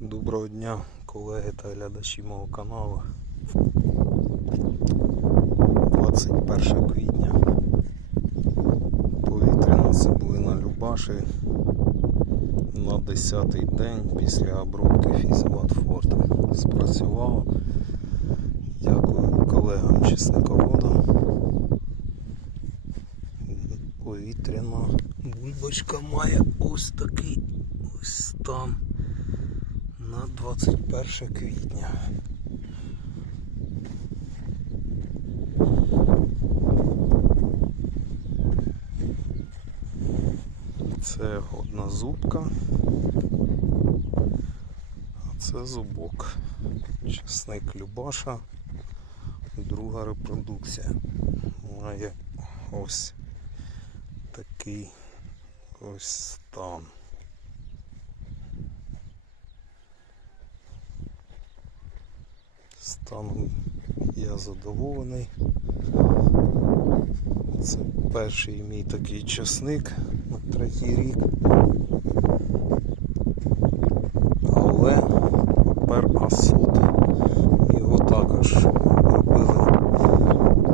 Доброго дня, колеги та глядачі мого каналу. 21 квітня. Повітряна цибулина Любаші на 10-й день після обробки фізіолатфорта. Спрацювало. Дякую колегам чесниководам. Повітряна бульбочка має ось такий ось стан на 21 квітня. Це одна зубка, а це зубок. Чесник Любаша, друга репродукція. Має ось такий ось стан. Станом я задоволений. Це перший мій такий часник на третій рік. Але пер асот. Його також робили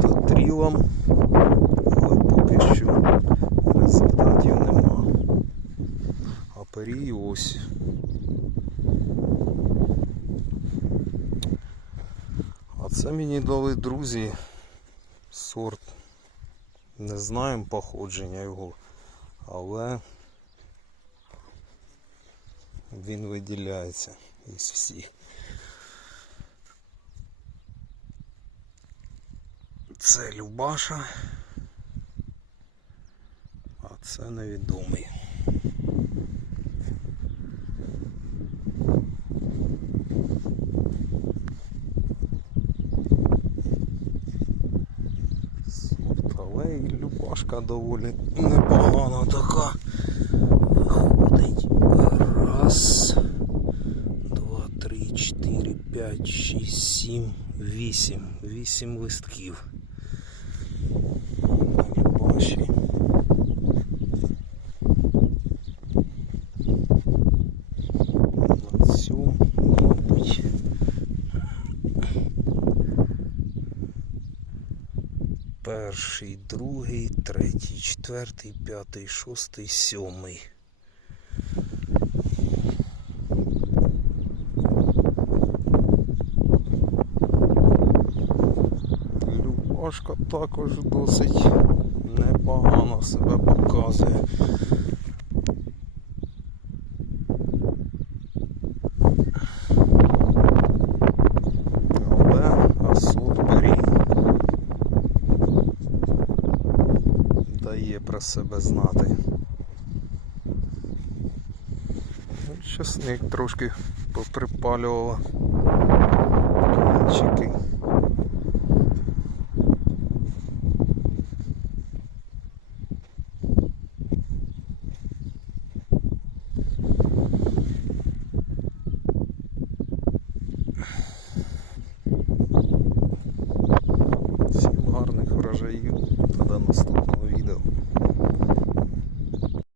дотрілом, але поки що результатів нема. А перій ось. А це мені дали друзі сорт. Не знаємо походження його, але він виділяється із всіх. Це Любаша, а це невідомий. але і Любашка доволі непогана така. Виходить. Раз, два, три, чотири, п'ять, шість, сім, вісім. Вісім листків. На Любаші. Перший, другий, третій, четвертий, п'ятий, шостий, сьомий. Любашка також досить непогано себе показує. про себе знати. Ну, Часник трошки поприпалювала Чики. Всім гарних врожаїв та до наступного.